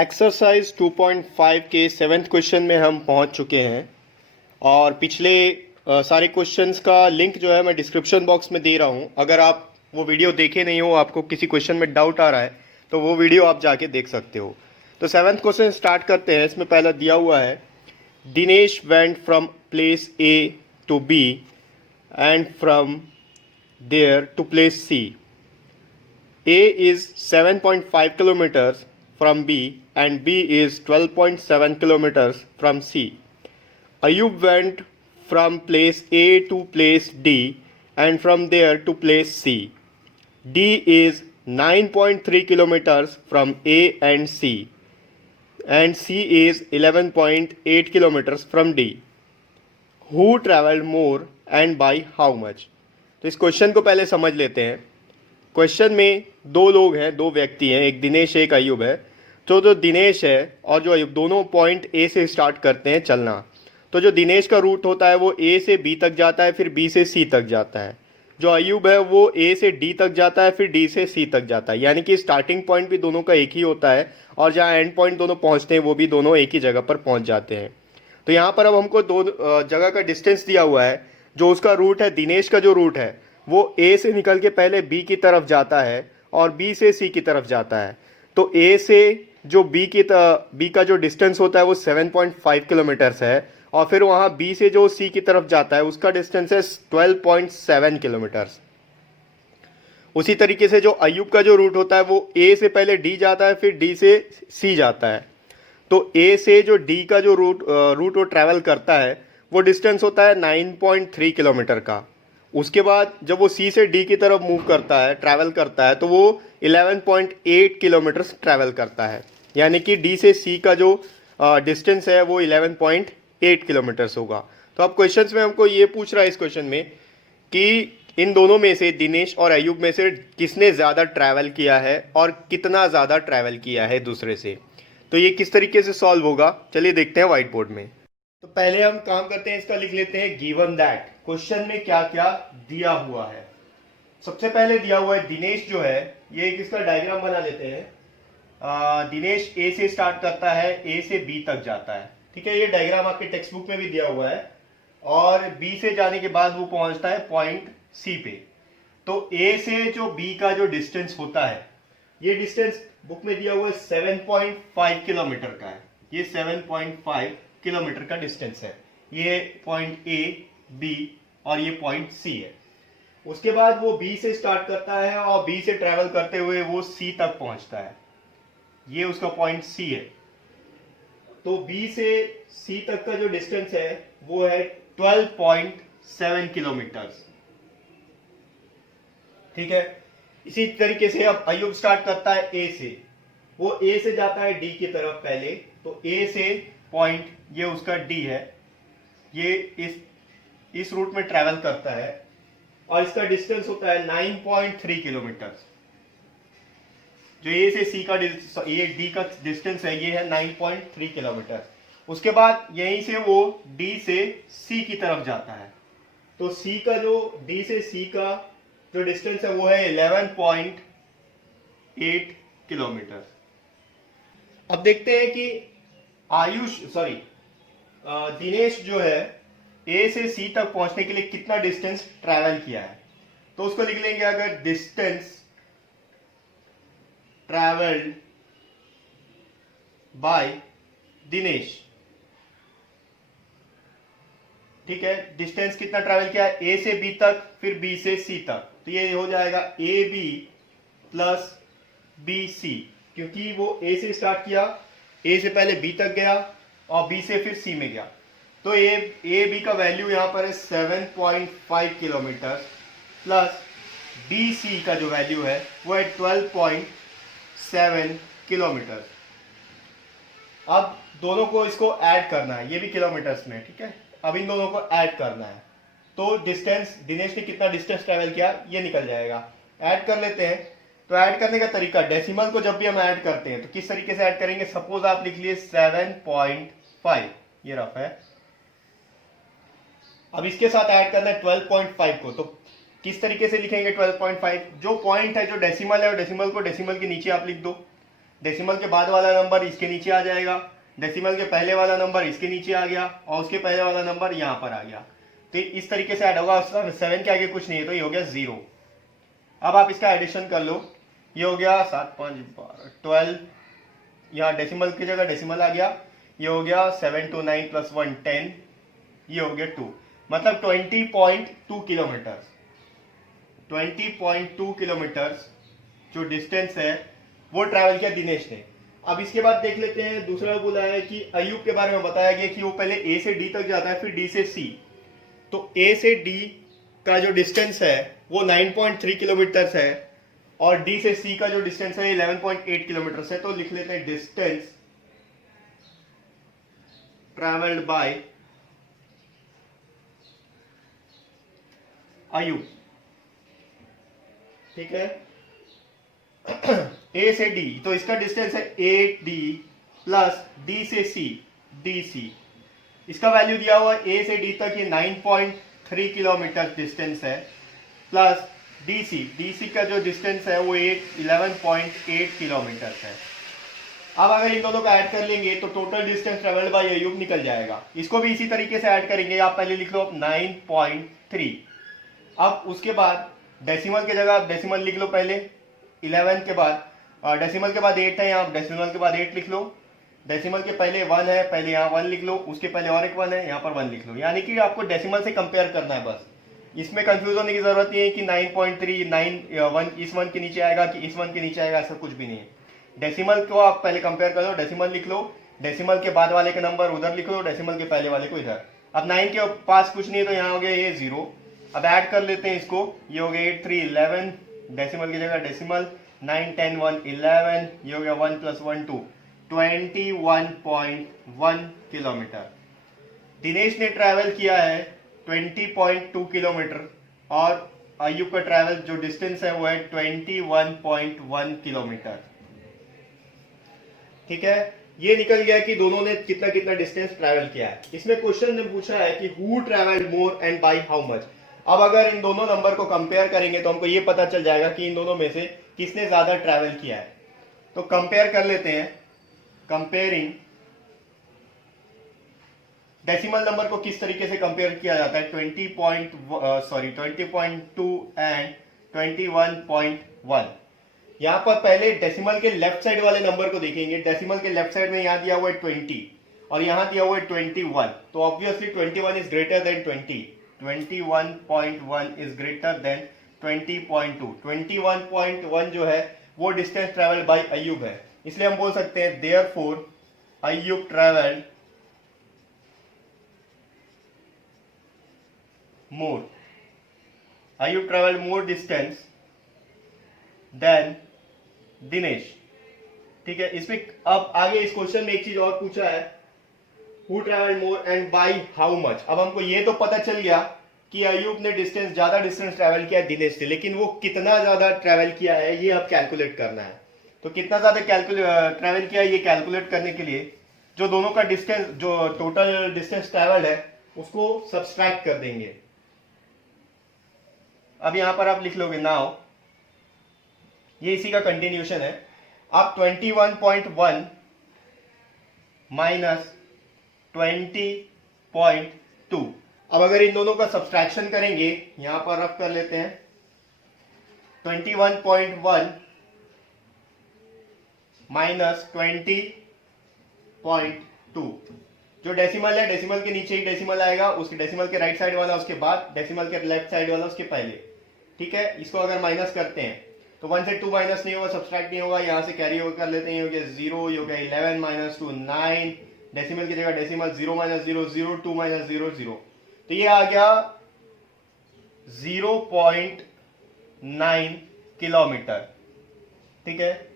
Exercise 2.5 के seventh question में हम पहुंच चुके हैं और पिछले सारे क्वेश्चंस का लिंक जो है मैं डिस्क्रिप्शन बॉक्स में दे रहा हूं। अगर आप वो वीडियो देखे नहीं हो, आपको किसी क्वेश्चन में डाउट आ रहा है तो वो वीडियो आप जाके देख सकते हो। तो सेवेंथ क्वेश्चन स्टार्ट करते हैं। इसमें पहला दिया हुआ है, Dinesh went from place A to B and from there to place C. A is 7.5 kilometers from B and B is 12.7 kilometers from C. Ayub went from place A to place D and from there to place C. D is 9.3 kilometers from A and C and C is 11.8 kilometers from D. Who traveled more and by how much? तो इस question को पहले समझ लेते हैं। Question में दो लोग हैं, दो व्यक्ति हैं, एक दिनेश एक अयुब है। तो जो दिनेश है और जो अयुब दोनों पॉइंट ए से स्टार्ट करते हैं चलना। तो जो दिनेश का रूट होता है वो ए से बी तक जाता है, फिर बी से सी तक जाता है। जो अयुब है वो ए से डी तक जाता है, फिर डी से सी तक जाता है। यानी कि स्टार्टिंग पॉइंट भी दोनों का एक ही होता है और जहाँ एंड पॉइंट दोनों पहुँचते हैं वो भी दोनों एक ही जगह पर पहुँच जाते हैं। तो यहाँ पर अब हमको दो जगह का डिस्टेंस दिया हुआ है। जो उसका रूट है, दिनेश का जो रूट है वो ए से निकल के पहले बी की तरफ जाता है और बी से सी की तरफ जाता है। तो ए से जो बी का जो डिस्टेंस होता है वो 7.5 किलोमीटर्स है और फिर वहाँ बी से जो सी की तरफ जाता है उसका डिस्टेंस है 12.7 किलोमीटर्स। उसी तरीके से जो अयुब का जो रूट होता है वो ए से पहले डी जाता है, फिर डी से सी जाता है। तो ए से जो डी का जो रूट वो ट्रैवल करता है वो डिस्टेंस होता है 9.3 किलोमीटर का। उसके बाद जब वो सी से डी की तरफ मूव करता है, ट्रैवल करता है, तो वो 11.8 किलोमीटर्स ट्रैवल करता है। यानी कि डी से सी का जो डिस्टेंस है वो 11.8 किलोमीटर्स होगा। तो अब क्वेश्चंस में हमको ये पूछ रहा है इस क्वेश्चन में कि इन दोनों में से, दिनेश और अयुब में से, किसने ज़्यादा ट्रैवल किया है और कितना ज़्यादा ट्रैवल किया है दूसरे से। तो ये किस तरीके से सॉल्व होगा, चलिए देखते हैं व्हाइट बोर्ड में। तो पहले हम काम करते हैं, इसका लिख लेते हैं गिवन दैट। क्वेश्चन में क्या क्या दिया हुआ है। सबसे पहले दिया हुआ है दिनेश जो है, ये एक इसका डायग्राम बना लेते हैं। दिनेश ए से स्टार्ट करता है, ए से बी तक जाता है, ठीक है। ये डायग्राम आपके टेक्स्ट बुक में भी दिया हुआ है और बी से जाने के बाद वो पहुंचता है पॉइंट सी पे। तो ए से जो बी का जो डिस्टेंस होता है, ये डिस्टेंस बुक में दिया हुआ है 7.5 किलोमीटर का है। ये 7.5 किलोमीटर का डिस्टेंस है। ये पॉइंट ए, बी और ये पॉइंट सी है। उसके बाद वो बी से स्टार्ट करता है और बी से ट्रेवल करते हुए वो सी तक पहुंचता है। ये उसका पॉइंट सी है। तो बी से सी तक का जो डिस्टेंस है वो है 12.7 किलोमीटर्स, ठीक है। इसी तरीके से अब अयुब स्टार्ट करता है ए से। वो ए से जाता है डी की तरफ पहले। तो ए से पॉइंट, ये उसका डी है, ये इस रूट में ट्रैवल करता है और इसका डिस्टेंस होता है 9.3 किलोमीटर। जो ए से सी का ये डी का डिस्टेंस है, ये है 9.3 किलोमीटर। उसके बाद यहीं से वो डी से सी की तरफ जाता है। तो सी का जो डी से सी का जो डिस्टेंस है वो है 11.8 किलोमीटर। अब देखते हैं कि दिनेश जो है ए से सी तक पहुंचने के लिए कितना डिस्टेंस ट्रैवल किया है। तो उसको लिख लेंगे, अगर डिस्टेंस ट्रैवल्ड बाय दिनेश, ठीक है। डिस्टेंस कितना ट्रैवल किया है, ए से बी तक, फिर बी से सी तक। तो ये हो जाएगा A B plus B C, क्योंकि वो ए से स्टार्ट किया, ए से पहले बी तक गया और बी से फिर सी में गया। तो ए बी का वैल्यू यहां पर है 7.5 किलोमीटर प्लस बी सी का जो वैल्यू है वो है 12.7 किलोमीटर। अब दोनों को इसको ऐड करना है, ये भी किलोमीटर्स में, ठीक है। अब इन दोनों को ऐड करना है। तो डिस्टेंस, दिनेश ने कितना डिस्टेंस ट्रेवल किया ये निकल जाएगा। ऐड कर लेते हैं। तो ऐड करने का तरीका, डेसिमल को जब भी हम ऐड करते हैं तो किस तरीके से ऐड करेंगे। सपोज आप लिख लिए 7.5, ये रफ है। अब इसके साथ ऐड करना है 12.5 को। तो किस तरीके से लिखेंगे 12.5, जो पॉइंट है, जो डेसिमल है, वो डेसिमल को डेसिमल के नीचे आप लिख दो। डेसिमल के बाद वाला नंबर इसके नीचे आ जाएगा, डेसिमल के पहले वाला नंबर इसके नीचे आ गया और उसके पहले वाला नंबर यहाँ पर आ गया। तो इस तरीके से ऐड होगा। 7 के आगे कुछ नहीं है तो ये हो गया 0। अब आप इसका एडिशन कर लो, ये हो गया 7 5 12 12, यहाँ डेसिमल की जगह डेसिमल आ गया, ये हो गया 7 2 9 + 1 10, ये हो गया 2, मतलब 20.2 किलोमीटर। 20.2 किलोमीटर जो डिस्टेंस है वो ट्रैवल किया दिनेश ने। अब इसके बाद देख लेते हैं, दूसरा बोला है कि अयूब के बारे में बताया गया कि वो पहले ए से डी तक जाता है, फिर डी से सी। तो ए से डी का जो डिस्टेंस है वो 9.3 किलोमीटर है और डी से सी का जो डिस्टेंस है 11.8 किलोमीटर है। तो लिख लेते हैं डिस्टेंस ट्रैवल्ड बाय अयूब। ठीक है, ए से डी, तो इसका डिस्टेंस है ए डी प्लस डी से सी डी सी। इसका वैल्यू दिया हुआ ए से डी तक ये 9.3 किलोमीटर डिस्टेंस है, प्लस डी सी का जो डिस्टेंस है वो 11.8 किलोमीटर है। अब अगर इन दोनों का ऐड कर लेंगे तो total distance travelled by Ayub निकल जाएगा। इसको भी इसी तरीके से ऐड करेंगे, आप पहले लिख लो 9.3। अब उसके बाद डेसिमल की जगह आप डेसिमल लिख लो पहले 11 के बाद, डेसिमल के बाद 8 है, यहाँ डेसिमल के बाद 8 लिख लो। डेसिमल के पहले 1 है, पहले यहाँ 1 लिख लो, उसके पहले और एक 1 है, यहाँ पर 1 लिख लो। यानी कि आपको डेसिमल से कंपेयर करना है बस, इसमें कंफ्यूज होने की जरूरत नहीं है कि 9.3 1 इस 1 के नीचे आएगा कि इस 1 के नीचे आएगा, ऐसा कुछ भी नहीं है। डेसिमल को आप पहले कंपेयर कर लो, डेसिमल लिख लो, डेसिमल के बाद वाले के नंबर उधर लिख लो, डेसिमल के पहले वाले को इधर। अब 9 के पास कुछ नहीं है तो यहाँ हो गया ये 0। अब ऐड कर लेते हैं इसको, ये हो गया 8 3 11, डेसिमल की जगह डेसिमल, 9 10 1 11, ये हो गया 1 + 1 2, 21.1 किलोमीटर। दिनेश ने ट्रैवल किया है 20.2 किलोमीटर और अयूब का ट्रैवल जो डिस्टेंस है वो है 21.1 किलोमीटर। ठीक है, ये निकल गया कि दोनों ने कितना कितना डिस्टेंस ट्रैवल किया है। इसमें क्वेश्चन ने पूछा है कि who travelled more and by how much. अब अगर इन दोनों नंबर को कंपेयर करेंगे तो हमको ये पता चल जाएगा कि इन दोनों में से किसने ज्यादा ट्रैवल किया है। तो कंपेयर कर लेते हैं, कंपेयरिंग डेसिमल नंबर को किस तरीके से कंपेयर किया जाता है, 20.2 एंड 21.1। यहां पर पहले डेसिमल के लेफ्ट साइड वाले नंबर को देखेंगे। डेसिमल के लेफ्ट साइड में यहां दिया हुआ है 20 और यहां दिया हुआ है 21, तो obviously 21 is greater than 20। 21.1 is greater than 20.2। 21.1 जो है वो डिस्टेंस ट्रेवल्ड बाय अयूब है, इसलिए हम बोल सकते हैं therefore Ayub travelled more, Ayub travelled more distance than Dinesh. ठीक है, इसमें अब आगे इस क्वेश्चन में एक चीज और पूछा है, who travelled more and by how much. अब हमको ये तो पता चल गया कि अयूब ने ज्यादा डिस्टेंस ट्रैवल किया दिनेश से, लेकिन वो कितना ज्यादा ट्रैवल किया है ये अब कैलकुलेट करना है। तो कितना ज्यादा ट्रैवल किया है ये कैलकुलेट करने के लिए जो दोनों का डिस्टेंस, जो टोटल डिस्टेंस ट्रैवल है उसको सब्सट्रैक्ट कर देंगे। अब यहां पर आप लिख लोगे नाउ, ये इसी का कंटिन्यूशन है। अब 21.1 माइनस 20.2, अब अगर इन दोनों का सब्सट्रैक्शन करेंगे, यहां पर रफ कर लेते हैं, 21.1 माइनस 20.2, जो डेसिमल है डेसिमल के नीचे ही डेसिमल आएगा, उसके डेसिमल के राइट साइड वाला उसके बाद, डेसिमल के लेफ्ट साइड वाला उसके पहले। ठीक है, इसको अगर माइनस करते हैं तो 1 से 2 माइनस नहीं होगा, सब्सट्रैक्ट नहीं होगा, यहां से कैरी ओवर कर लेते हैं, हो गया 0, ये हो गया 11 माइनस 2 9, डेसिमल की जगह डेसिमल, 0 माइनस 0 0, 2 माइनस 0 0, तो ये आ गया 0.9 किलोमीटर। ठीक है,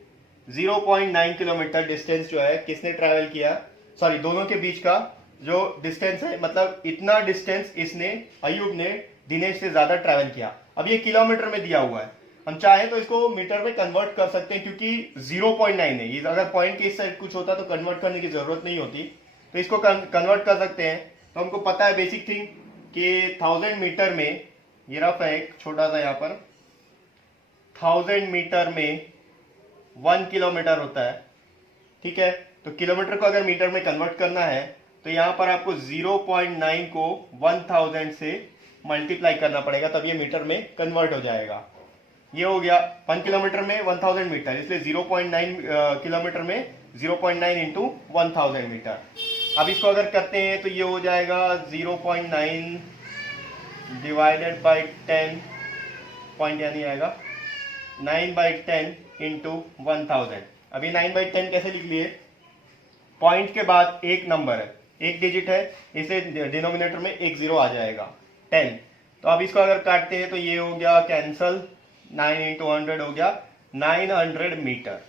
0.9 किलोमीटर डिस्टेंस जो है किसने ट्रैवल किया, सॉरी दोनों के बीच का जो डिस्टेंस है, मतलब इतना डिस्टेंस इसने अयूब ने दिनेश से ज्यादा ट्रैवल किया। अब ये किलोमीटर में दिया हुआ है, हम चाहें तो इसको मीटर में कन्वर्ट कर सकते हैं क्योंकि 0.9 है, अगर पॉइंट के इस साइड कुछ होता तो कन्वर्ट करने की जरूरत नहीं होती, तो इसको कन्वर्ट कर सकते हैं। तो हमको पता है बेसिक थिंग कि 1000 मीटर में, ये रफ है एक छोटा सा, यहाँ पर 1000 मीटर में 1 किलोमीटर होता है, ठीक है। तो किलोमीटर को अगर मीटर में कन्वर्ट करना है तो यहाँ पर आपको 0.9 को 1000 से मल्टीप्लाई करना पड़ेगा, तब ये मीटर में कन्वर्ट हो जाएगा। ये हो गया 1 किलोमीटर में 1000 मीटर, इसलिए 0.9 किलोमीटर में 0.9 इंटू 1000 मीटर। अब इसको अगर करते हैं तो ये हो जाएगा 0.9 डिवाइडेड बाई 10, पॉइंट यानी आएगा 9/10 इंटू 1000। अभी 9/10 कैसे लिख लिए? पॉइंट के बाद एक नंबर है, एक डिजिट है, इसे डिनोमिनेटर में एक जीरो आ जाएगा 10। तो अब इसको अगर काटते हैं तो ये हो गया कैंसल, 9 इंटू 100 हो गया 900 मीटर।